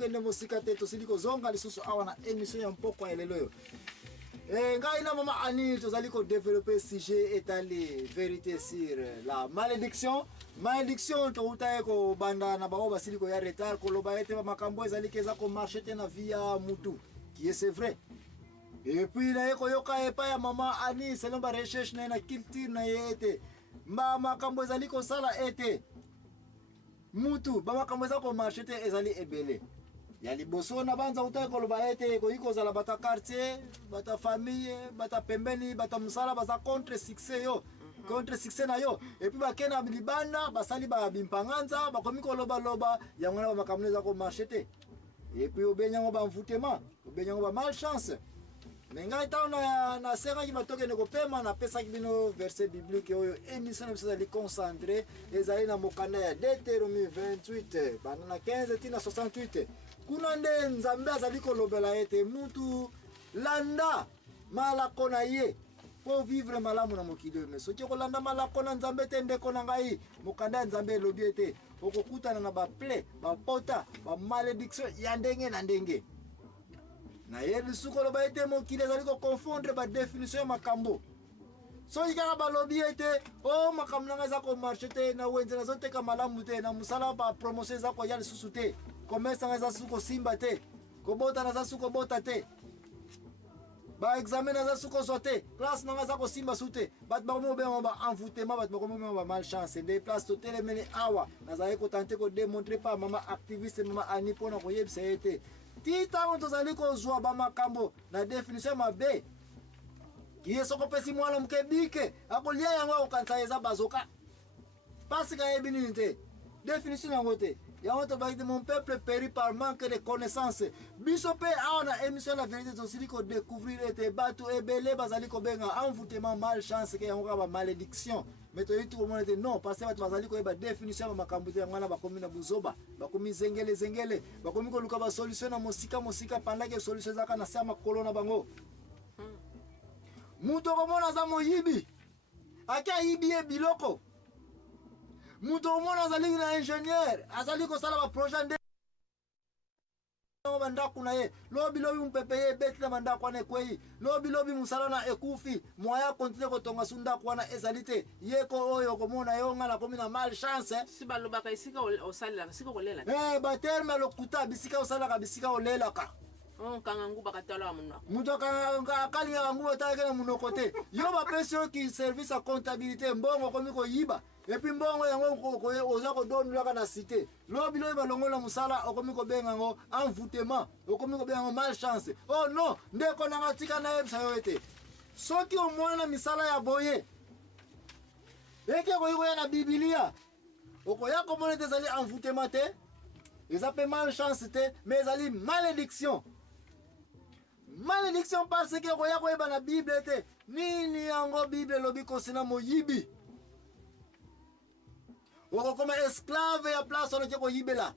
kende musika te tosiliko zonga lisusu awa na émission ya mpoko ya lelo yo. Ngai na mama Ani tozaliko développer sujet étalé vérité sur la malédiction. Malédiction to utaye ko banda na bao basiliko ya retard ko loba ete ba makambo ezali keza ko marcher te na via mutu. Qui est c'est vrai. Et puis na yeko yoka epa ya mama Ani selon ba recherche na culture na yete. Makambo ezali ko sala ete mutu ba makambo ezali ko marcher te ezali ebele. Ya liboso na banza utaye ko loba ete ko iko zala bata quartier, bata famille, bata pembeni, bata musala baza contre succès yo. Contre succès na yo. Et puis bakena bilibanda basali ba bimpanganza bakomi ko loba ya ngwana ba makambo ezali ko marcher te. Et puis obenyango ba envoûtement, obenyango ba malchance. Mais ngai taona na sera ki matoke ne ko pema na pesa ki bino verset biblique oyo émission na bisali concentré ezali na mokanda ya Deutéronome 28 banana 15 tina 68 kuna nde nzambe azali ko lobela ete mutu landa malako na ye pour vivre malamu na mokili mais soki ko landa malako na nzambe te ndeko na ngai mokanda ya nzambe elobi ete okokutana na ba ple ba pota ba malédiction ya ndenge na ndenge. Na yebi suko loba ete mokili ezali ko confondre ba définition ya makambo. So ikaka balobi ete o makambo nanga za ko marcher te na wenze na zote ka malamu te na musala ba promotion za ko yali susu te. Commerce nga za suko simba te. Ko bota na za suko bota te. Ba examen na za suko sote. Classe nanga za ko simba sute. Bat ba mo be ba envoûtement bat ko mo ba malchance. Des places totale meni awa. Na za ko tenter ko démontrer pa mama activiste mama ani pona ko yebisa ete. Tita on tozali ko zwa ba makambo na définition mabe. Kiye soko pesi mwana mkebike akolia yango okansa eza bazoka. Parce que ebini te. Définition yango te. Yango to ba de mon peuple périt par manque de connaissances. Bisope a na émission la vérité tozali ko découvrir ete batu ebele bazali ko benga envoûtement malchance ke yango ba malédiction. Mais to yitu komona ete non parce que batu bazali ko eba définition ba makambo te ngwana ba komi na buzoba ba komi zengele ba komi ko luka ba solution na mosika pendant que solution zaka na sama kolona bango. Muto komona za moyibi aka yibi e biloko. Muto komona azali na ingénieur azali ko sala ba projet nde bandaku na ye lobi mpepe ye beti na bandaku wana kwei lobi musala na ekufi moya continue kotonga sunda kwana ezalite yeko oyo komona yo ngala komi na malchance si balobaka isika osalila sika kolela ba terme lokuta bisika osala ka bisika olela ka kanga nguba katala munwa muto kanga kalinga nguba take na munoko te yo ba pesio ki service à comptabilité mbongo komi ko yiba et puis mbongo yango ko oza ko donulaka na cité lobi balongola musala okomi ko benga ngo envoûtement okomi ko benga ngo malchance. Oh non ndeko nanga tika na yebisa yo ete soki omwana misala ya boye eke ko yiko na Biblia okoya komona te ezali envoûtement te ezape malchance te mais ezali malédiction. Malédiction parce que koya ko yeba na Bible te nini yango Bible lobi ko sina moyibi wako koma esclave ya place on ko yibela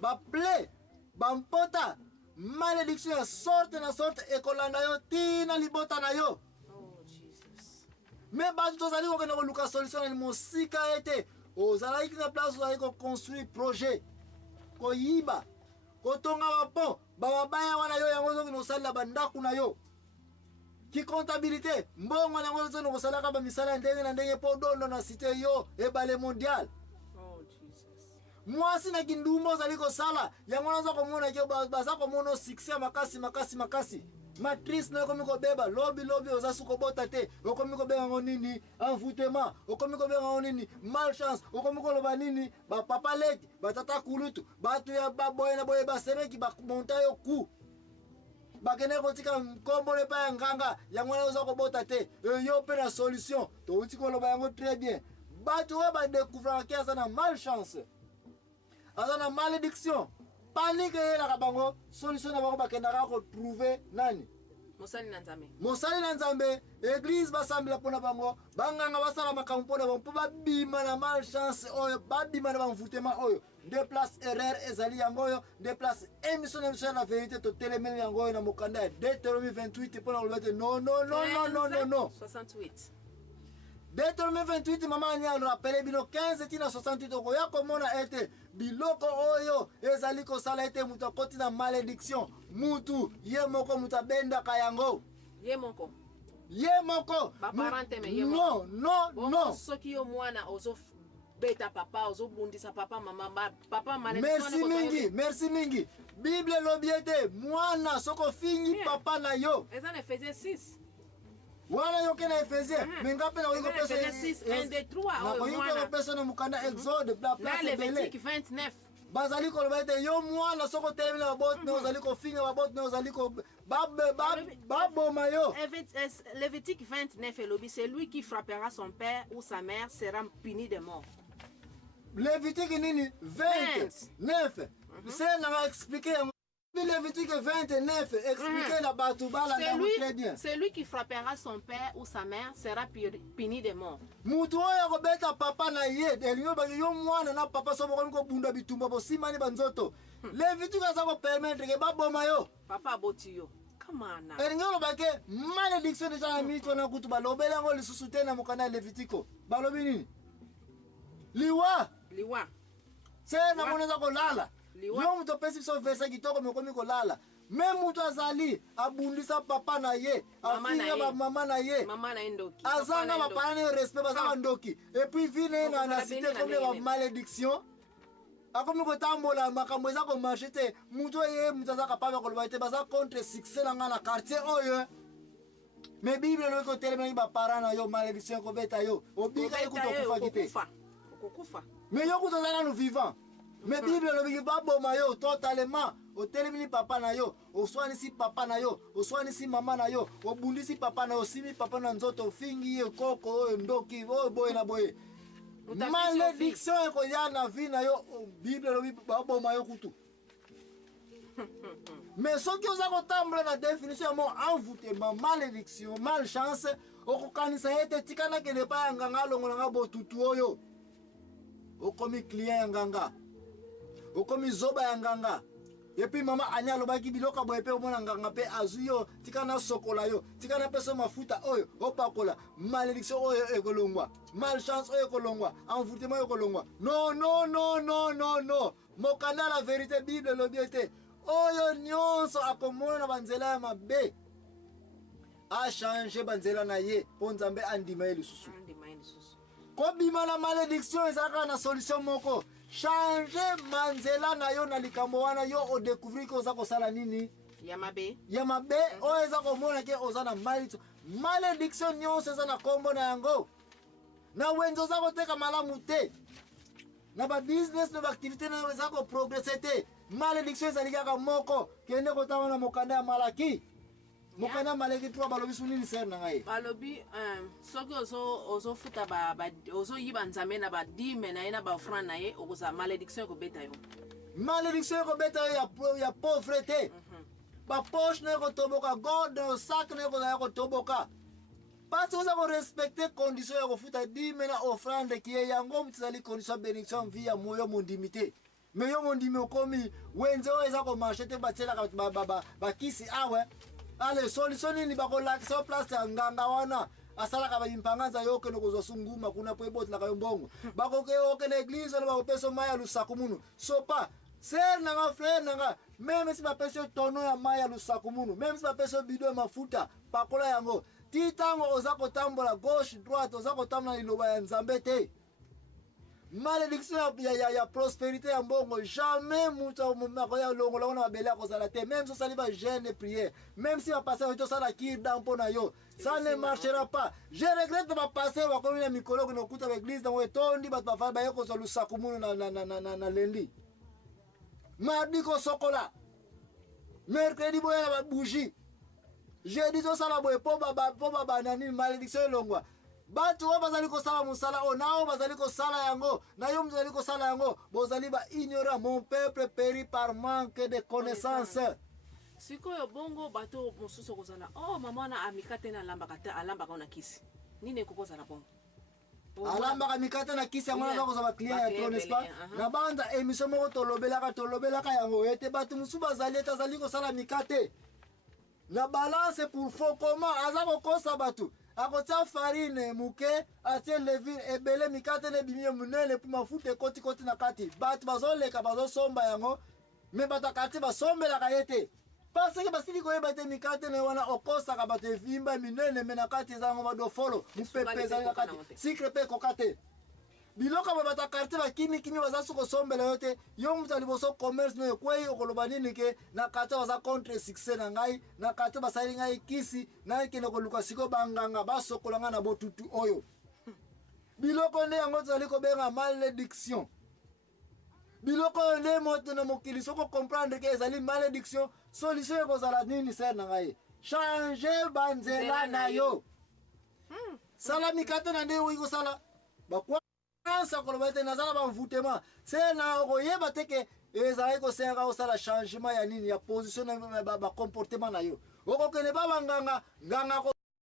ba ple ba mpota malédiction ya sorte na sorte ekolanda yo tina libota na yo. Oh Jesus. Mais ba tozali ko na luka solution na mosika ete ozala ikina place ozali ko construire projet ko yiba ko tonga ba pont ba baya wana yo yango zo no sala bandaku na yo. Ki comptabilité mbongo na ngozo no kosala ka ba misala ndenge na ndenge po dondo na cité yo ebale mondial. Oh Jesus. Muasi na kindumo zali ko sala yango nazo komona ke baza komona succès makasi matrice na komi ko beba lobi oza suko bota te okomi ko benga nini envoûtement okomi ko benga nini malchance okomi ko loba nini ba papa leki ba tata kulutu batu ya baboye na boye ba semeki ba monta yo ku bakene ko tika kombo le pa nganga yango na oza ko bota te yo pe na solution to uti ko loba yango très bien batu ba découvrir que ça na malchance azana malédiction panique la kabango solution na bango bakenda ko trouver nani Mosali na nzambe église basambela pona bango banganga basala makambo pona bango ba bima na malchance oyo ba bima na envoûtement oyo deux places erreur ezali yango oyo deux places émission na la vérité to telemene yango oyo na mokanda ya Deutéronome 28 pona kolobete non 68 Deutéronome 28 mama anya rappelé bino 15 tina 68 okoya komona ete biloko oyo ezali kosala ete mutu akoti na malédiction mutu ye moko mutu abendaka yango Ye moko. ye moko Ba parente me ye non non Bongo non soki yo mwana ozo beta papa ozo bundisa papa mama papa malédiction. merci mingi Bible elobi ete mwana soko fingi papa na yo Eza na Ephésiens 6. wana yo ke na Efésien mais ngape na oyiko pesa Ephésiens 6 1 2 3 na oyo oyiko mwana. pesa na mukanda Exode la Na place Lévitique belé 29. bazali koloba ete yo mwana soko telemi na baboti na ozali kofinga baboti na ozali ko baboma yo Lévitique 29 elobi c'est lui qui frappera son père ou sa mère sera puni de mort. Lévitique nini 29 c'est na expliquer Lévitique 29 expliquer la bato bala très bien. C'est lui qui frappera son père ou sa mère sera puni de mort. Mutu oyo kobeta papa na ye elingo ba yo mwana na papa so boko ko bunda bitumba bo simani banzoto Lévitique aza ko permettre ke baboma yo papa aboti yo. Come on now. elingo ba ke malédiction déjà na mito na kutu balobela ngo lisusu te na mokana Lévitiko balobi nini liwa c'est na moneza ko lala yo mutu pesi so verset kitoko mekomi ko lala même mutu azali abundisa papa na ye afinga ba mama na ye ndoki azanga ba parents ne respect bazanga ndoki et puis vine na cité comme ba malédiction akomi ko tambola makambo eza ko marcher te mutu ye mutu azaka papa ko loba te baza contre succès na ngana quartier oyo mais Bible no ko telemeli ba parents na yo malédiction ko beta yo obika ko kufa kite mais yo ko tozala no vivant mais Bible lobi baboma yo totalement otelemini papa na yo oswanisi papa na yo oswanisi mama na yo obundisi papa na yo osimi papa na nzoto ofingi ye koko oyo ndoki oyo boye na boye malédiction ekoya na vie na yo Bible lobi baboma yo kutu mais soki oza kotambola na définition ya mo envoûtement malédiction malchance okokanisa ete tikana kende pa ya nganga alongola nga botutu oyo okomi client ya nganga okomi zoba ya nganga epi mama anya alobaki biloko boye pe omona nganga pe azwi yo tika na sokola yo tika na peso mafuta oyo opakola malédiction oyo ekolongwa malchance oyo ekolongwa envoûtement oyo ekolongwa non mokanda la vérité Bible elobi ete oyo nyonso akomona na banzela ya mabe achange banzela na ye mpo nzambe andima ye lisusu kobima na malédiction ezalaka na solution moko change manzela na yo na likambo wana yo odécouvrir ke oza kosala nini ya mabe oyo eza komona ke oza na malédiction nyonso eza na kombo na yango na wenze oza koteka malamu te na babusiness na baactivité na yo eza koprogresse te malédiction ezali kaka moko kende kotanga na mokanda ya Malaki mokanda Malaki 3 balobi su nini ser na ngai balobi soki ozofuta ozoyiba nzambe na badime na ye na baofrande na ye okozala malédiction ekobeta yo malédiction ekobeta yo ya pauvreté bapoche na ye kotoboka god na osak na ye kozala kotoboka pasi oza korespecte condition ya kofuta dime na offrande kie yango mutu ezali condition ya bénédiction vi ya moyo mondimi te mais yo mondimi okomi wenze oyo eza komarche te batielaka bakisi awe ale solution nini bakolakisa place ya nganga wana asalaka bayimpanganza yo okende kozwa sunguma kuna po ebotelaka yo mbongo bakoke na église wana bakopesa mai ya lusaku munu sopa ser nanga frère nanga meme si bapesi yo tono ya mai ya lusaku munu meme si bapesi yo bido ya mafuta pakola yango ti ntango oza kotambola gauche droite oza kotambola na liloba ya nzambe te malédiction ya prospérité ya mbongo jamais mutu akoya longola wana mabele akozala te même si osali ba jeûne et prière même si bapasteur oyo tosala kirda mpo na yo ça ne marchera pas je regrette bapasteur bakomi na mikolo okende okuta baeglise nango etondi bato bafali baye kozwa lusaku munu na lendi mardi kosokola mercredi boya na babougie jeudi tosala boye mpo babanani malédiction elongwa bato oyo bazali kosala mosala oyo na oyo bazali kosala yango na yo mozali kosala yango bozali baignorant mon peuple périt par manque de connaissance sikoyo bongo bato mosusu kozala mama na amikate na alambaka na kisi nini ekokozala bongo alambaka mikate na kisi yango naza kozala baclient ya tro n'est-ce pas na banza émission moko tolobelaka yango ete bato mosusu bazali ete azali kosala mikate na balance pour faux comment aza kokosa bato akotia farine muke atie levure ebele mikate ne bimie munene pu mafuta koti koti na kati bat bazoleka bazosomba yango me batakati basombelaka ye te parce que basili koyeba te mikate ne wana okosaka bato evimba minene me na kati ezango badofolo mupepe ezali na kati sikre mpe ekoka te biloko ba batakarte bakimi baza soko sombela yo te yo mutu aliboso commerce no ekwei okoloba nini ke na kate baza contre succès na ngai na kate basali ngai kisi ngai kende koluka siko banganga basokola ngai na botutu oyo biloko nde yango tozali kobenga malédiction biloko oyo nde moto na mokili soko comprendre ke ezali malédiction solution ekozala nini ser na ngai changer banzela na yo sala mikate na nde oyi kosala bakwa sa koloba te nazala bamvutema se na okoyeba te ke ezalaki kosenga osala changement ya nini ya position na bacomportement na yo okokende babanganga nganga